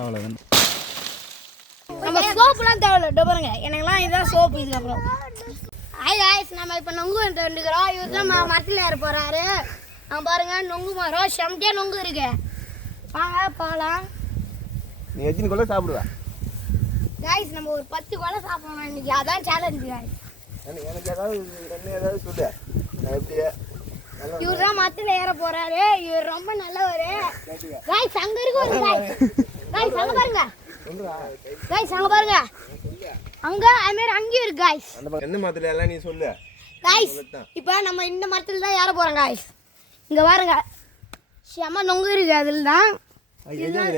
அவ்வளோதான். நம்ம சோப்புலாம் தேவையில்ல பாருங்க, எனக்குலாம் இதுதான் சோப்பு. இதுக்கப்புறம் ஹாய் காய்ஸ், நம்ம இப்போ நொங்கு வந்துக்கிறோம். இவர் தான் மரத்தில் ஏற போகிறாரு. நான் பாருங்க நொங்கு மரம் செம்டியாக நொங்கு இருக்கு. வாங்க போகலாம். நீ எத்தனை கொலை சாப்பிடுவா காய்ஸ்? நம்ம ஒரு 10 கொலை சாப்பிடணும் இன்னைக்கு, அதான் சேலஞ்சு காய்ஸ். எனக்கு ஏதாவது சொல்லு. எப்படியே இவர் தான் மரத்தில் ஏற போறாரு. இவர் ரொம்ப நல்லவர் காய்ஸ். அங்க இருக்கு ஒரு காய்ஸ். காய்ஸ் அங்க பாருங்க. காய்ஸ் அங்க பாருங்க, அங்க அதுமாரி அங்கேயும் இருக்கு காய்ஸ். எந்த மரத்துல எல்லாம் நீ சொல்லு காய்ஸ். இப்போ நம்ம இந்த மரத்துல தான் ஏற போறோம் காய்ஸ். இங்க பாருங்க செம்ம நொங்கு இருக்கு. அதில் தான்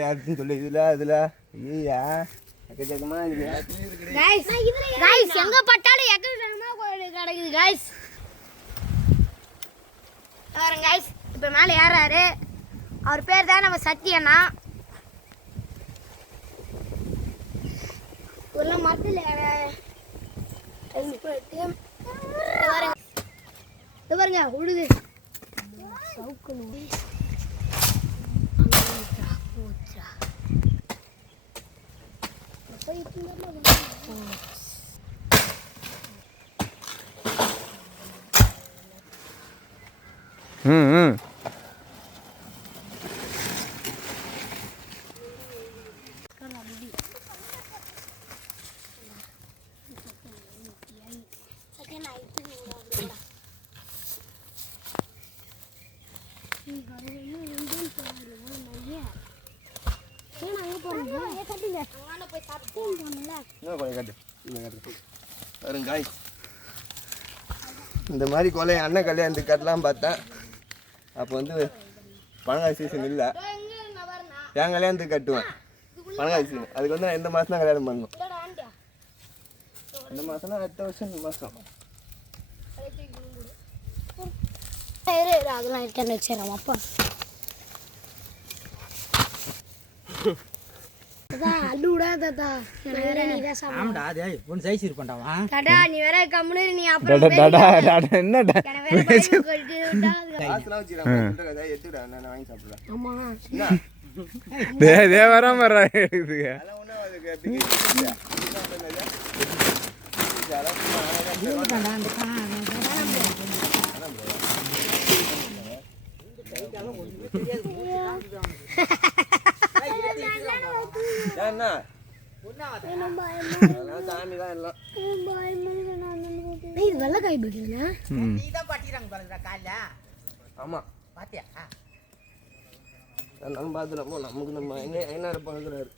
யாருன்னு சொல்லு. இதுல ஐயா எக்கச்சக்கமா காய்ஸ். காய்ஸ் எங்க பட்டாலும் எக்கச்சக்கமா கிடைக்குது காய்ஸ். பாருங்க காய்ஸ், இப்போ மேலே ஏறாரு. அவர் பேர் தான் நம்ம சத்யண்ணா. ஒரு மரத்தில் பாருங்க உழுது இந்த மாதிரி கொலை அண்ணன் கல்யாணத்துக்கு கட்டலாம் பார்த்தேன். அப்போ வந்து பனங்காய் சீசன் இல்லை. என் கல்யாணத்துக்கு கட்டுவேன் பனங்காய் சீசன். அதுக்கு வந்து நான் இந்த மாதம் தான் கல்யாணம் பண்ணணும். இந்த மாதம்னா அடுத்த வருஷம் இந்த மாதம். அதெல்லாம் இருக்கேன்னு வச்சிடறோம். அப்பா நீ வேற கம்முனு நீ அப்புறம் வெள்ளக்காய் பிடிக்குதுண்ணா. ஆமா பாத்தியா நம்ம பாத்துறோம். நமக்கு நம்ம என்ன இருப்பாங்கிறாரு.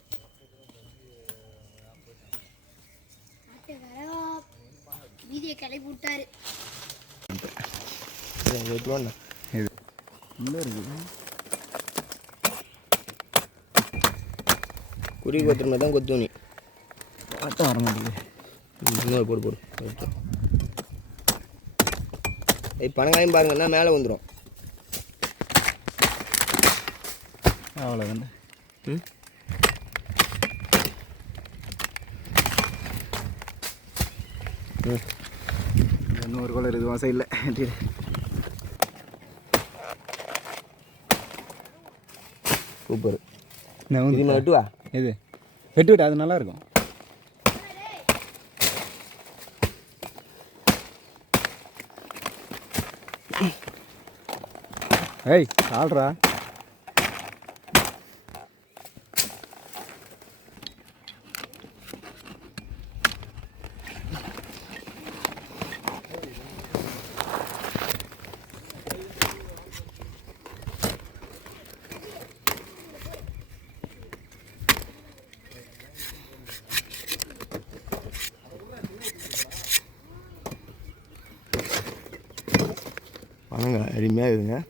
வீதியை கிளப்பி விட்டாரு. குடி கொத்துறமா தான் கொத்துவனி ஆட்டம் வர மாட்டேங்குது. இன்னொரு போடு பனங்காயும் பாருங்கன்னா மேலே வந்துடும். அவ்வளோதானே. இன்னொரு கொலை இருக்குது வாசம் இல்லை. சூப்பர். இது வெட்டுவா. இது வெட்டுவிட்டு அது நல்லா இருக்கும். ஏய் ஆள்றா. பனங்க அருமையாக இருக்குங்க.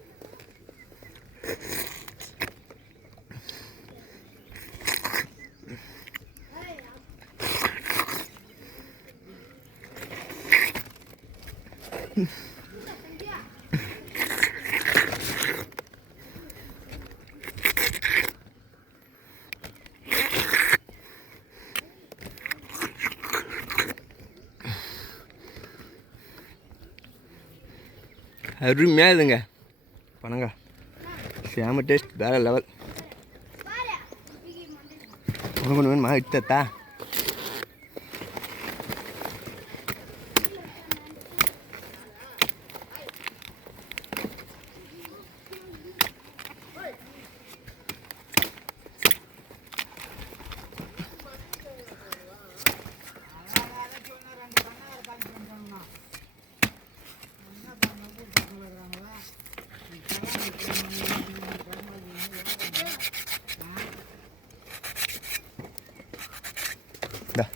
அருமையாக இருக்குங்க பனங்காய். சேம டேஸ்ட் வேறு லெவல். உனக்கு ஒன்று வேணுமா? இட்டத்தா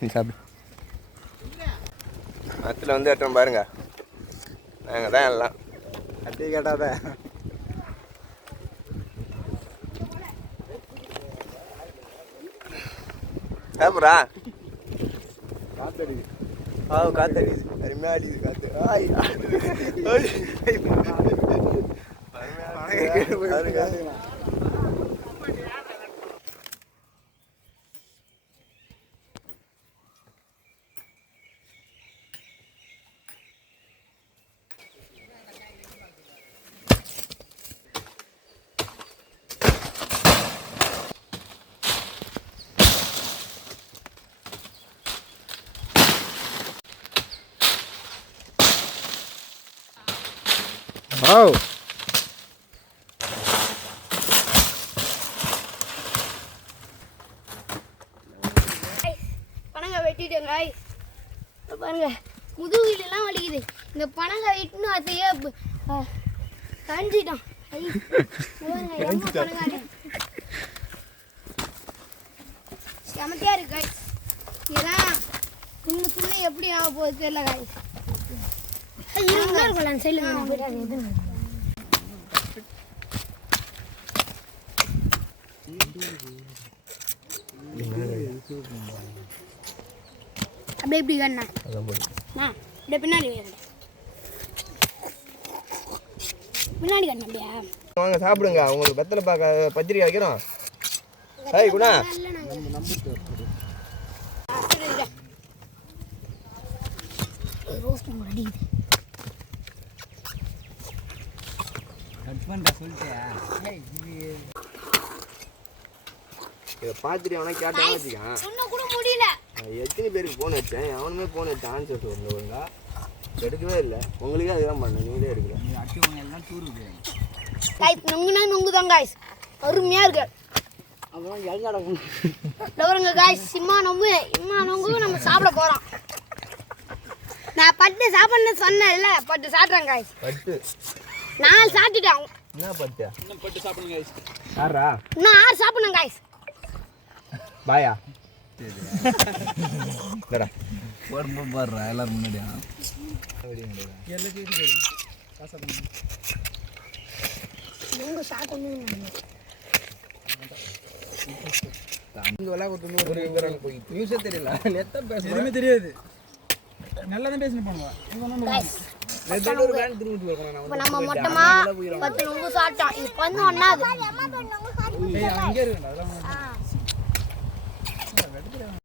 நீ சாப்பிடு. மரத்தில் வந்து எட்டோம் பாருங்க. நாங்கள் தான் எல்லாம் அத்தையை கேட்டாத சாப்பிட்றா. காத்தடிக்குது. காத்தடிக்குது. அருமையாக அடிக்குது காற்று. வாவ் பனங்காய் வெட்டிட்டேங்க பாருங்க, முதுகுலாம் வலிக்குது. இந்த பனங்காய் வெட்டினு அதையே கஞ்சிட்டோம். செமத்தியா இருக்கு காய். இதெல்லாம் துண்ணு துண்ணு எப்படி ஆக போகுது தெரியல காய். இருக்கும்ல அந்த சைடில் அப்படியே எப்படி கண்ணா அப்படியே பின்னாடி பின்னாடி கண்ணா அப்படியா. வாங்க சாப்பிடுங்க. உங்களுக்கு வெத்தலை பார்க்க பத்திரிக்கை வைக்கிறோம். ஹாய் குணா. ரோஸ் அடிக்குது. இதை பார்த்துட்டு அவனா கேட்டான்னு வச்சுக்கான். சொன்ன கூட முடியல. எத்தனை பேருக்கு ஃபோன் வச்சேன், எவனுமே ஃபோன் எடுத்து ஆன்சர் சொல்ல ஒழுங்கா எடுக்கவே இல்லை. உங்களுக்கே அதுதான் பண்ண, நீங்களே எடுக்கல. காய்ஸ் நொங்குனா நொங்கு தான் காய்ஸ், அருமையாக இருக்கு. பாருங்க காய்ஸ், இம்மா நொங்கு நம்ம சாப்பிட போகிறோம். நான் பட்டு சாப்பிட்ணுன்னு சொன்னேன்ல, பட்டு சாப்பிட்றேன் காய்ஸ். பட்டு நான் சாப்பிட்டுட்டேன். என்ன பட்டு? இன்னும் பட்டு சாப்பிடுங்க guys. யாரா? இன்னும் 6 சாப்பிடணும் காய்ஸ். பாயா டடா போடுறா எல்லாரும் முன்னாடியா நொங்கு சாப்பிடணும். நியூஸே தெரியல. எதுவுமே தெரியாது. நல்லா தான் பேசிட்டு போனவா. இப்போ நம்ம மொத்தமா 10 நொங்கு சாப்பிட்டோம். இது 11ஆவது.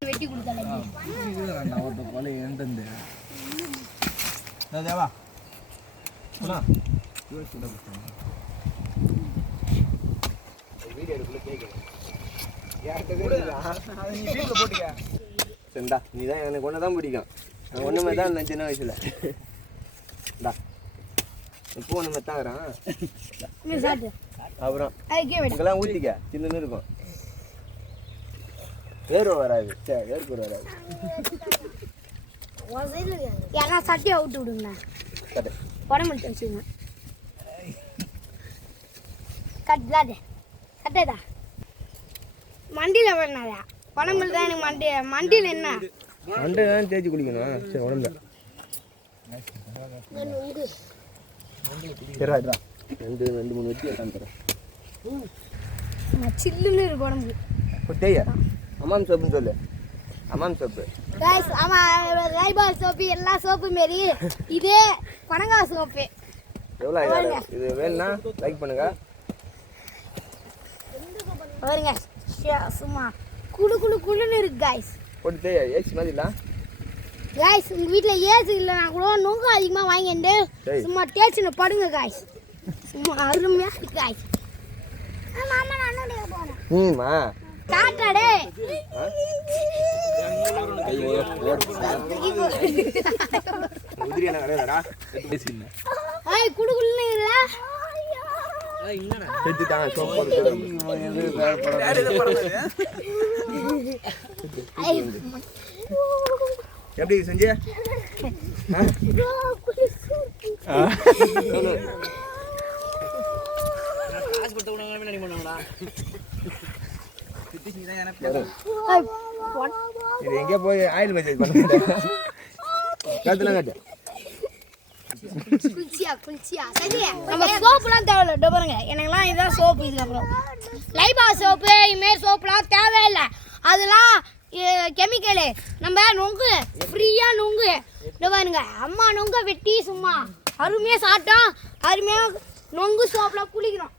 வெட்டி கொடுத்தாலே தேவா சரிடா, நீ தான் எனக்கு ஒன்று தான் பிடிக்கும். நான் ஒன்றுமே தான் இருந்தேன் சின்ன வயசில். டா இப்போ ஒன்று மெத்தாங்கிறான். அப்புறம் இங்கெல்லாம் ஊற்றிக்க, சின்னன்னு இருக்கும். வேர்வை வராது. சரி, வேர்க்கூர் வராது. ஏன்னா சட்டியை அவுட்டு விடுங்க. கட்டு உடம்பு வச்சுங்க. கட்டுதாது கட்டதா மண்டியில் வேணாதா உடம்புல தான் எனக்கு மண்டியில் என்ன மண்டை தான் தேய்ச்சி குடிக்கணும். சரி உடம்புல சரிடா 2-3 வெட்டி தந்துடுறேன். சில்லுன்னு இருக்கு உடம்பு. இப்போ தேய்யா அம்மாம் சோப்புன்னு சொல்லு. அம்மாம் சோப்பு. ரைபால் சோப்பு எல்லா சோப்பு மாரி இதே பனங்காய் சோப்பு. எவ்வளோ இது வேணும்னா லைக் பண்ணுங்க. பாருங்க சும்மா குளு குளு குளுன்னு இருக்கு காய்ஸ். போட்டு தேய்யா ஏசி மாதிரிலாம் காய்ஸ் உங்க வீட்ல ஏசி இல்லைனா கூட நொங்கு அதிகமாக வாங்கிட்டு சும்மா தேய்ச்சின்னு படுங்க காய்ஸ் சும்மா அருமையா இருக்கு காய்ஸ் மாமா நானும் போறேன் மா டாடா டே உதிரி என்ன கடையாடா பேசினா ஏய் குடுகுல்ல இல்ல செஞ்சுட்டாங்க சோப்பு எப்படி செஞ்சு இது எங்கே போய் ஆயில் மசாஜ் பண்ணுறேன் காத்துலாம் காட்டு குளிச்சியா சரி நம்ம சோப்புலாம் தேவையில்ல இதோ பாருங்க எனக்குலாம் இதுதான் சோப்பு இதுக்கப்புறம் லைபா சோப்பு இதுமாரி சோப்புலாம் தேவையில்லை அதெல்லாம் கெமிக்கலு நம்ம நொங்கு ஃப்ரீயாக நொங்கு இதோ பாருங்க அம்மா நொங்க வெட்டி சும்மா அருமையாக சாப்பிட்டோம் அருமையாக நொங்கு சோப்புலாம் குளிக்கிறோம்